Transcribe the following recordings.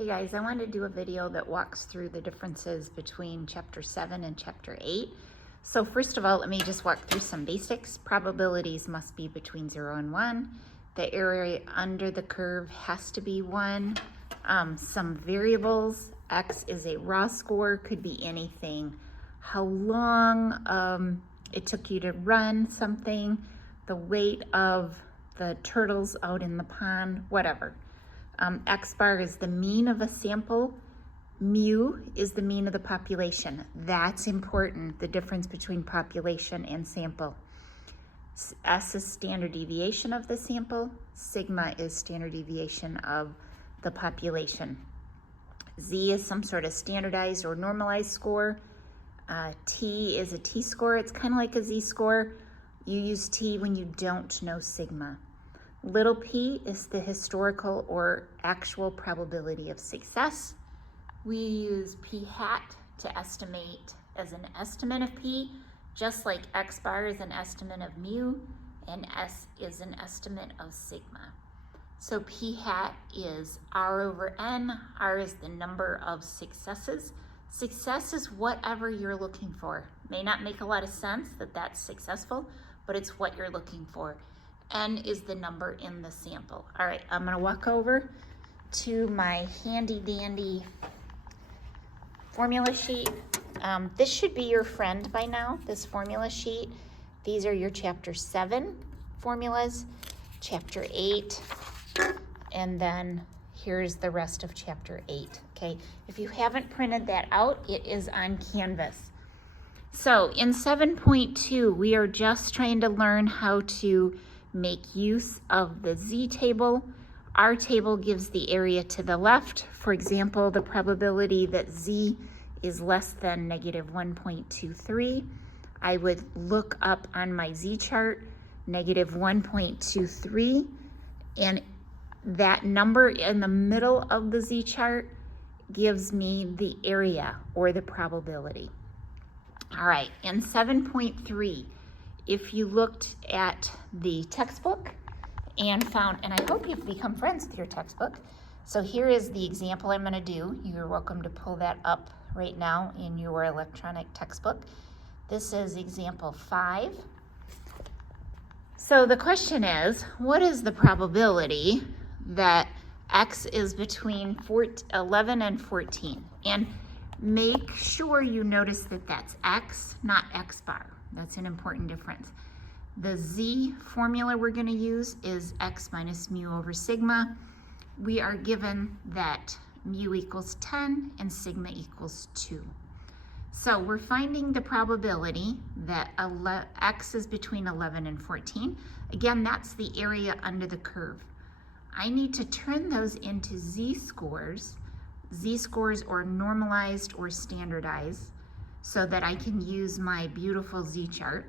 Hey guys, I wanted to do a video that walks through the differences between chapter 7 and chapter 8. So first of all, let me just walk through some basics. Probabilities must be between 0 and 1. The area under the curve has to be 1. Some variables, x is a raw score, could be anything. How long it took you to run something, the weight of the turtles out in the pond, whatever. X bar is the mean of a sample. Mu is the mean of the population. That's important, the difference between population and sample. S is standard deviation of the sample. Sigma is standard deviation of the population. Z is some sort of standardized or normalized score. T is a t-score. It's kind of like a z-score. You use t when you don't know sigma. Little p is the historical or actual probability of success. We use p hat to estimate as an estimate of p, just like x bar is an estimate of mu and s is an estimate of sigma. So p hat is r over n. R is the number of successes. Success is whatever you're looking for. May not make a lot of sense that that's successful, but it's what you're looking for. N is the number in the sample. All right, I'm gonna walk over to my handy dandy formula sheet. This should be your friend by now, this formula sheet. These are your chapter 7 formulas, chapter 8, and then here's the rest of chapter 8, okay? If you haven't printed that out, it is on Canvas. So in 7.2, we are just trying to learn how to make use of the Z table. Our table gives the area to the left. For example, the probability that Z is less than negative 1.23. I would look up on my Z chart, negative 1.23, and that number in the middle of the Z chart gives me the area or the probability. All right, in 7.3, if you looked at the textbook and found, and I hope you've become friends with your textbook. So here is the example I'm gonna do. You're welcome to pull that up right now in your electronic textbook. This is example 5. So the question is, what is the probability that x is between 11 and 14? And make sure you notice that that's x, not x bar. That's an important difference. The Z formula we're going to use is x minus mu over sigma. We are given that mu equals 10 and sigma equals 2. So we're finding the probability that x is between 11 and 14. Again, that's the area under the curve. I need to turn those into z-scores. Z-scores or normalized or standardized, so that I can use my beautiful Z-chart.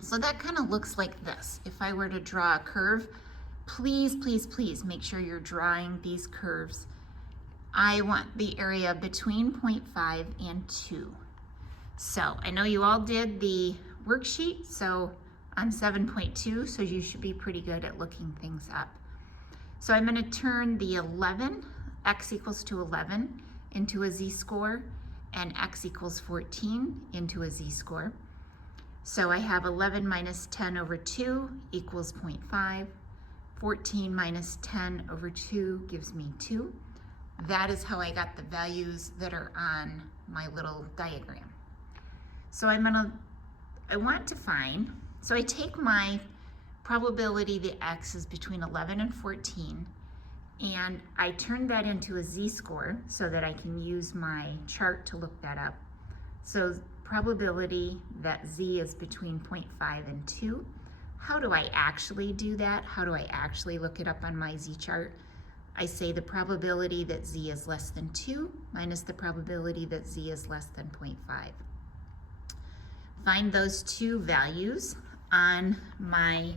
So that kind of looks like this. If I were to draw a curve, please, please, please make sure you're drawing these curves. I want the area between 0.5 and 2. So I know you all did the worksheet, so I'm 7.2, so you should be pretty good at looking things up. So I'm going to turn the 11, x equals to 11, into a Z-score, and x equals 14 into a z-score. So I have 11 minus 10 over 2 equals 0.5. 14 minus 10 over 2 gives me 2. That is how I got the values that are on my little diagram. So I want to find, so I take my probability that x is between 11 and 14, and I turn that into a z-score so that I can use my chart to look that up. So probability that z is between 0.5 and 2. How do I actually do that? How do I actually look it up on my z-chart? I say the probability that z is less than 2 minus the probability that z is less than 0.5. Find those two values on my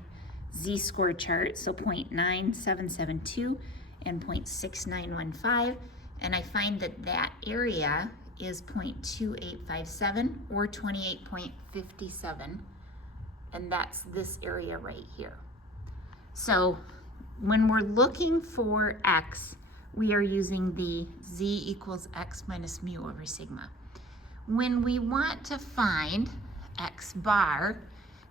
z-score chart, so 0.9772 and 0.6915, and I find that that area is 0.2857 or 28.57, and that's this area right here. So when we're looking for x, we are using the z equals x minus mu over sigma. When we want to find x bar,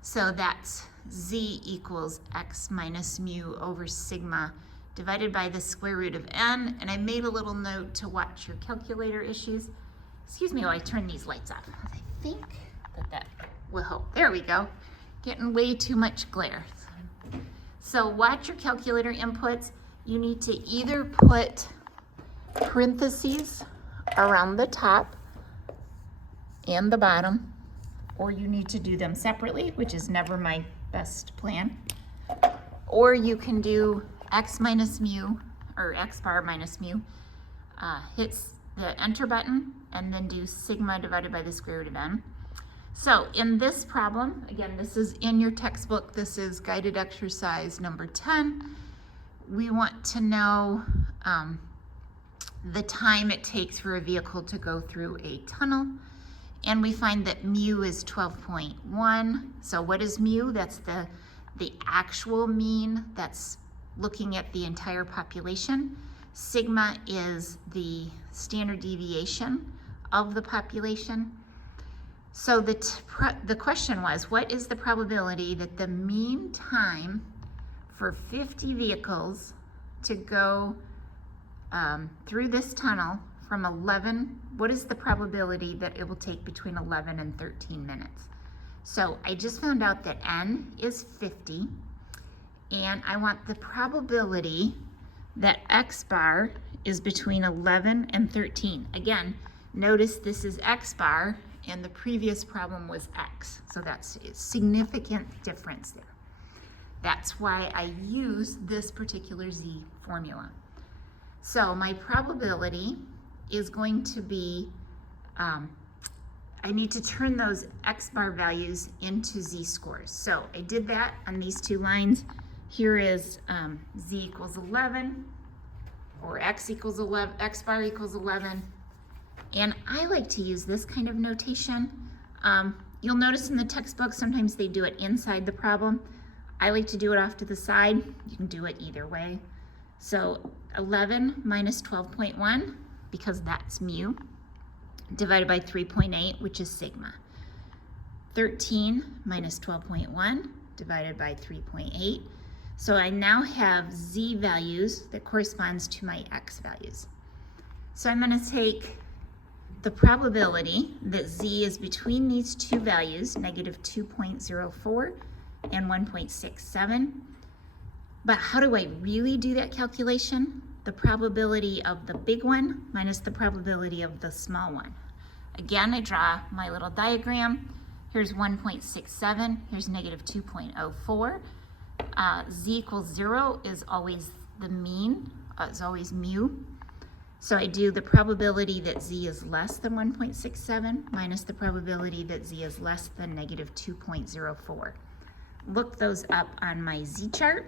so that's z equals x minus mu over sigma divided by the square root of n, and I made a little note to watch your calculator issues. Excuse me while I turn these lights off. I think that will help. There we go. Getting way too much glare. So watch your calculator inputs. You need to either put parentheses around the top and the bottom, or you need to do them separately, which is never my best plan. Or you can do x minus mu, or x bar minus mu, hits the enter button, and then do sigma divided by the square root of n. So in this problem, again, this is in your textbook, this is guided exercise number 10. We want to know the time it takes for a vehicle to go through a tunnel. And we find that mu is 12.1. So what is mu? That's the actual mean. That's looking at the entire population. Sigma is the standard deviation of the population. So the question was, what is the probability that the mean time for 50 vehicles to go through this tunnel from 11, what is the probability that it will take between 11 and 13 minutes? So I just found out that n is 50, and I want the probability that x bar is between 11 and 13. Again, notice this is x bar, and the previous problem was x, so that's a significant difference there. That's why I use this particular z formula. So my probability is going to be, I need to turn those x bar values into z-scores. So I did that on these two lines. Here is z equals 11, or x equals 11, x bar equals 11. And I like to use this kind of notation. You'll notice in the textbook, sometimes they do it inside the problem. I like to do it off to the side. You can do it either way. So 11 minus 12.1, because that's mu, divided by 3.8, which is sigma. 13 minus 12.1 divided by 3.8. So I now have z values that corresponds to my x values. So I'm going to take the probability that z is between these two values, negative 2.04 and 1.67. But how do I really do that calculation? The probability of the big one minus the probability of the small one. Again, I draw my little diagram. Here's 1.67, here's negative 2.04. Z equals 0 is always the mean, it's always mu. So I do the probability that z is less than 1.67 minus the probability that z is less than negative 2.04. Look those up on my z chart,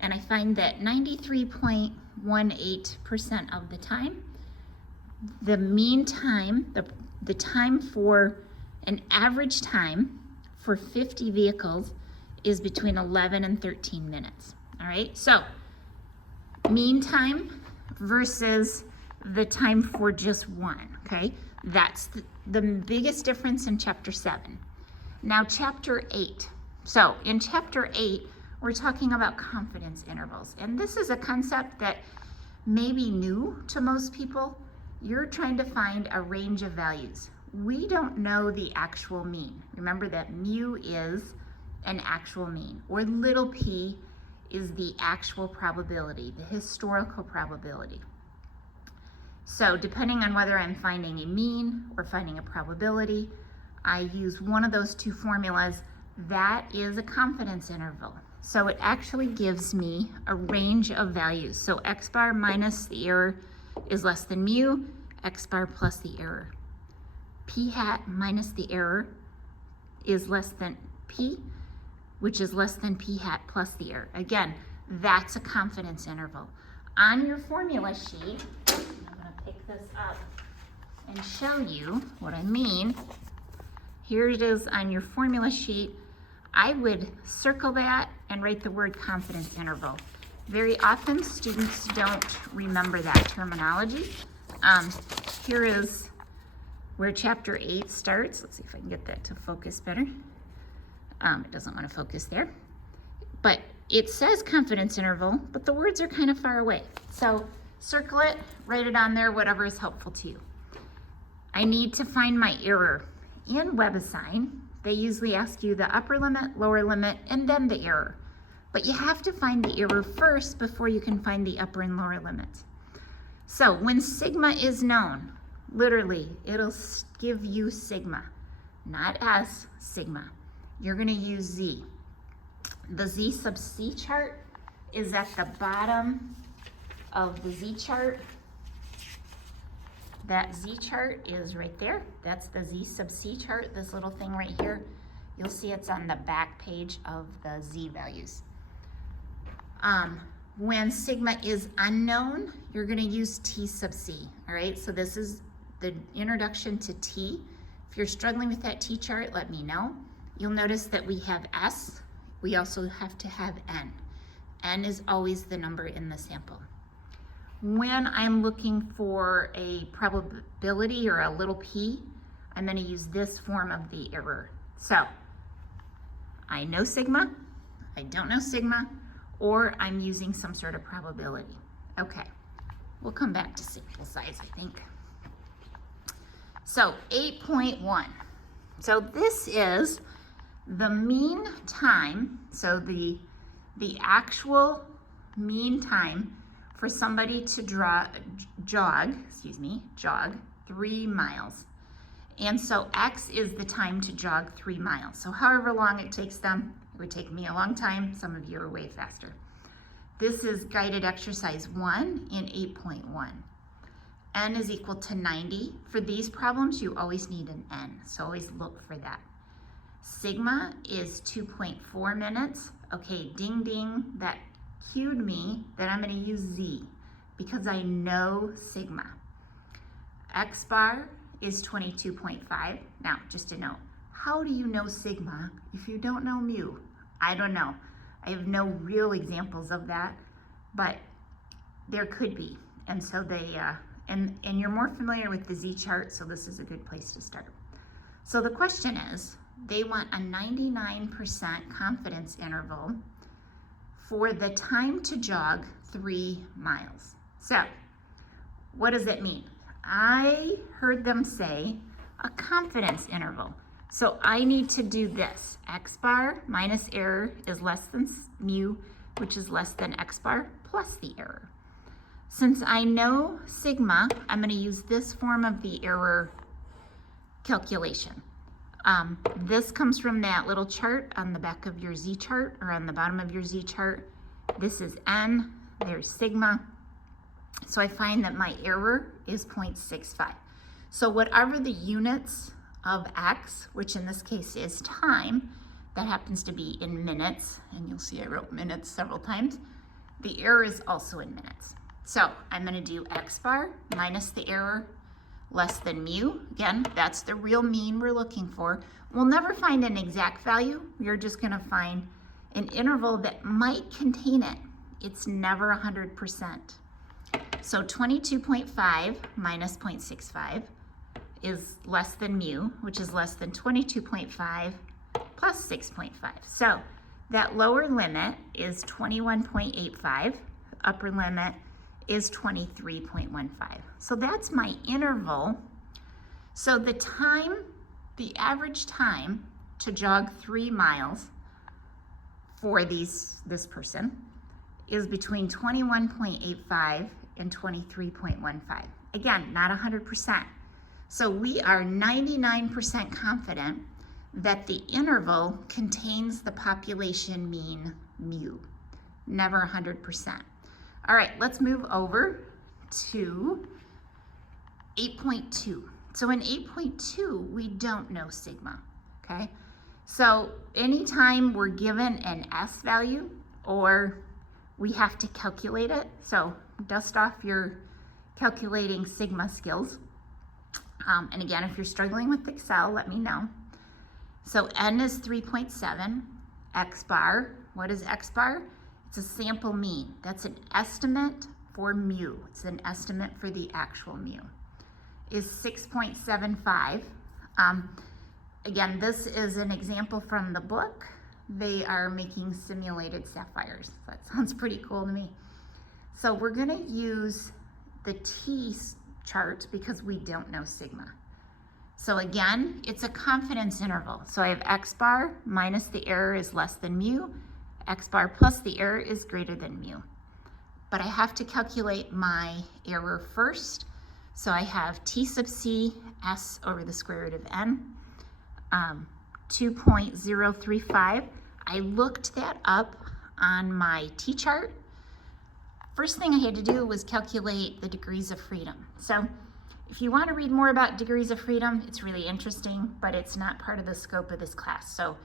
and I find that 93.18% of the time, the mean time, the time for an average time for 50 vehicles is between 11 and 13 minutes. All right, so mean time versus the time for just one, okay? That's the biggest difference in chapter 7. Now chapter 8. So in chapter 8, we're talking about confidence intervals. And this is a concept that may be new to most people. You're trying to find a range of values. We don't know the actual mean. Remember that mu is an actual mean, or little p is the actual probability, the historical probability. So depending on whether I'm finding a mean or finding a probability, I use one of those two formulas. That is a confidence interval. So it actually gives me a range of values. So x bar minus the error is less than mu, x bar plus the error. P hat minus the error is less than p, which is less than p hat plus the error. Again, that's a confidence interval. On your formula sheet, I'm gonna pick this up and show you what I mean. Here it is on your formula sheet. I would circle that and write the word confidence interval. Very often students don't remember that terminology. Here is where chapter 8 starts. Let's see if I can get that to focus better. It doesn't want to focus there. But it says confidence interval, but the words are kind of far away. So circle it, write it on there, whatever is helpful to you. I need to find my error. In WebAssign, they usually ask you the upper limit, lower limit, and then the error. But you have to find the error first before you can find the upper and lower limits. So when sigma is known, literally, it'll give you sigma, not S, sigma. You're gonna use Z. The Z sub C chart is at the bottom of the Z chart. That Z chart is right there. That's the Z sub C chart, this little thing right here. You'll see it's on the back page of the Z values. When sigma is unknown, you're gonna use T sub C, all right? So this is the introduction to T. If you're struggling with that T chart, let me know. You'll notice that we have S. We also have to have N. N is always the number in the sample. When I'm looking for a probability or a little p, I'm going to use this form of the error. So I know sigma, I don't know sigma, or I'm using some sort of probability. Okay, we'll come back to sample size, I think. So 8.1. So this is the mean time, so the actual mean time for somebody to jog 3 miles. And so X is the time to jog 3 miles. So however long it takes them, it would take me a long time. Some of you are way faster. This is guided exercise 1 in 8.1. N is equal to 90. For these problems, you always need an N, so always look for that. Sigma is 2.4 minutes. Okay, ding ding, that cued me that I'm gonna use Z because I know sigma. X bar is 22.5. Now, just a note, how do you know sigma if you don't know mu? I don't know. I have no real examples of that, but there could be. And so they, and you're more familiar with the Z chart, so this is a good place to start. So the question is, they want a 99% confidence interval for the time to jog 3 miles. So what does it mean? I heard them say a confidence interval. So I need to do this. X bar minus error is less than mu, which is less than X bar plus the error. Since I know sigma, I'm gonna use this form of the error calculation. This comes from that little chart on the back of your Z chart or on the bottom of your Z chart. This is N, there's sigma. So I find that my error is 0.65. So whatever the units of X, which in this case is time, that happens to be in minutes, and you'll see I wrote minutes several times, the error is also in minutes. So I'm gonna do X bar minus the error less than mu. Again, that's the real mean we're looking for. We'll never find an exact value. We're just gonna find an interval that might contain it. It's never 100%. So 22.5 minus 0.65 is less than mu, which is less than 22.5 plus 6.5. So that lower limit is 21.85, upper limit is 23.15. So that's my interval. So the time, the average time to jog 3 miles for this person is between 21.85 and 23.15. Again, not 100%. So we are 99% confident that the interval contains the population mean mu, never 100%. All right, let's move over to 8.2. So in 8.2, we don't know sigma, okay? So anytime we're given an S value or we have to calculate it, so dust off your calculating sigma skills. And again, if you're struggling with Excel, let me know. So N is 3.7, X bar, what is X bar? It's a sample mean. That's an estimate for mu. It's an estimate for the actual mu. Is 6.75. Again, this is an example from the book. They are making simulated sapphires. That sounds pretty cool to me. So we're gonna use the T chart because we don't know sigma. So again, it's a confidence interval. So I have X bar minus the error is less than mu, X bar plus the error is greater than mu. But I have to calculate my error first. So I have T sub C S over the square root of N, 2.035. I looked that up on my T chart. First thing I had to do was calculate the degrees of freedom. So if you want to read more about degrees of freedom, it's really interesting, but it's not part of the scope of this class. So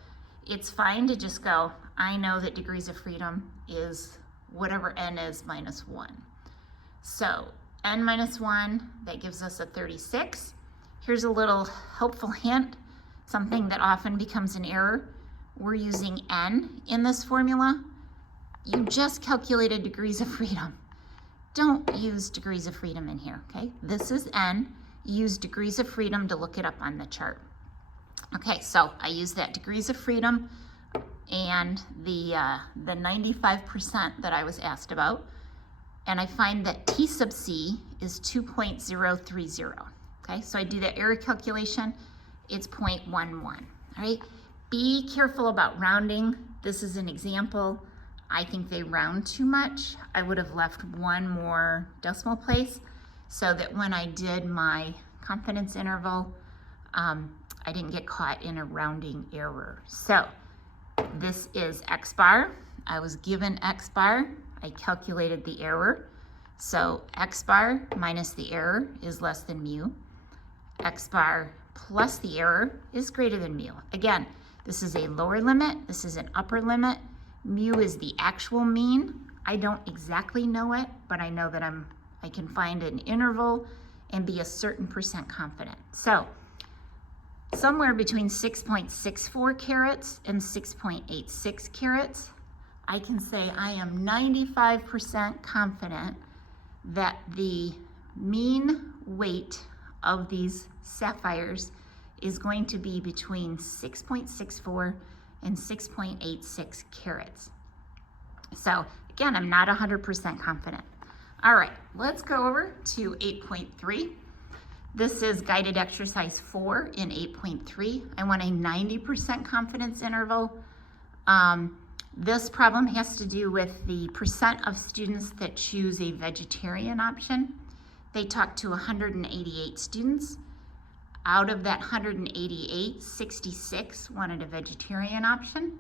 it's fine to just go, I know that degrees of freedom is whatever N is minus 1. So N minus 1, that gives us a 36. Here's a little helpful hint, something that often becomes an error. We're using N in this formula. You just calculated degrees of freedom. Don't use degrees of freedom in here, okay? This is N. Use degrees of freedom to look it up on the chart. Okay, so I use that degrees of freedom and the 95% that I was asked about, and I find that T sub C is 2.030. Okay, so I do that error calculation, it's 0.11, all right? Be careful about rounding. This is an example. I think they round too much. I would have left one more decimal place so that when I did my confidence interval, I didn't get caught in a rounding error. So this is X bar. I was given X bar. I calculated the error. So X bar minus the error is less than mu. X bar plus the error is greater than mu. Again, this is a lower limit. This is an upper limit. Mu is the actual mean. I don't exactly know it, but I know that I can find an interval and be a certain percent confident. So somewhere between 6.64 carats and 6.86 carats, I can say I am 95% confident that the mean weight of these sapphires is going to be between 6.64 and 6.86 carats. So again, I'm not 100% confident. All right, let's go over to 8.3. This is guided exercise 4 in 8.3. I want a 90% confidence interval. This problem has to do with the percent of students that choose a vegetarian option. They talked to 188 students. Out of that 188, 66 wanted a vegetarian option.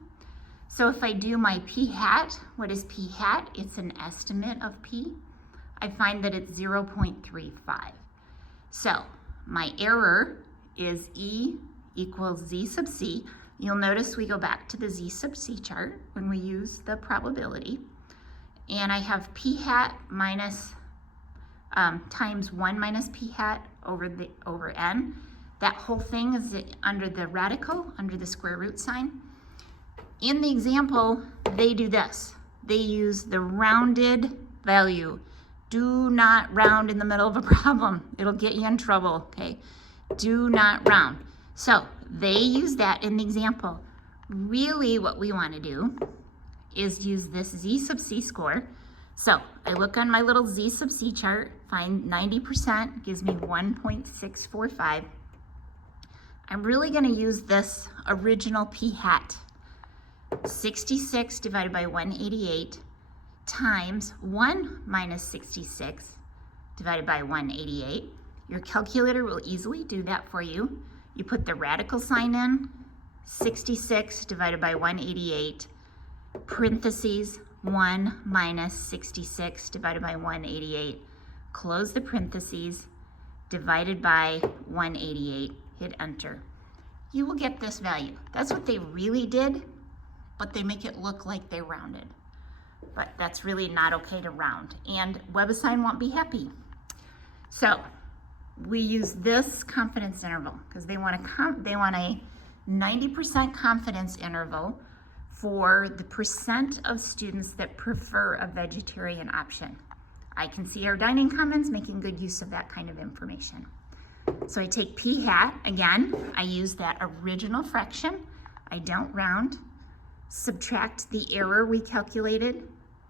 So if I do my p hat, what is p hat? It's an estimate of p. I find that it's 0.35. So my error is E equals Z sub C. You'll notice we go back to the Z sub C chart when we use the probability. And I have p hat minus times 1 minus p hat over n. That whole thing is under the radical, under the square root sign. In the example, they do this. They use the rounded value. Do not round in the middle of a problem. It'll get you in trouble, okay? Do not round. So they use that in the example. Really what we want to do is use this Z sub C score. So I look on my little Z sub C chart, find 90% gives me 1.645. I'm really going to use this original p hat. 66 divided by 188 times 1 minus 66 divided by 188. Your calculator will easily do that for you. You put the radical sign in, 66 divided by 188, parentheses, 1 minus 66 divided by 188, close the parentheses, divided by 188, hit enter. You will get this value. That's what they really did, but they make it look like they rounded. But that's really not okay to round, and WebAssign won't be happy. So we use this confidence interval because they want a 90% confidence interval for the percent of students that prefer a vegetarian option. I can see our dining commons making good use of that kind of information. So I take p hat, again, I use that original fraction, I don't round, subtract the error we calculated,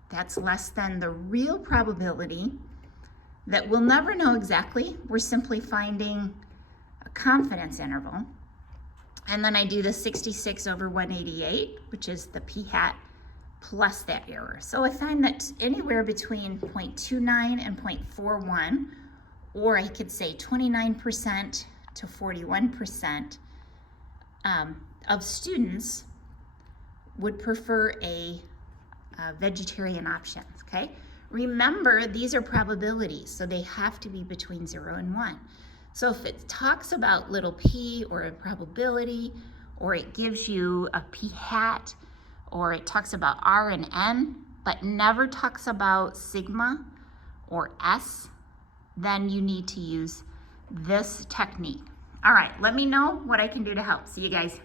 that's less than the real probability that we'll never know exactly, we're simply finding a confidence interval. And then I do the 66 over 188, which is the p hat plus that error. So I find that anywhere between 0.29 and 0.41, or I could say 29% to 41% of students would prefer a vegetarian option, okay? Remember, these are probabilities, so they have to be between 0 and 1. So if it talks about little p or a probability, or it gives you a p hat, or it talks about R and N, but never talks about sigma or S, then you need to use this technique. All right, let me know what I can do to help. See you guys.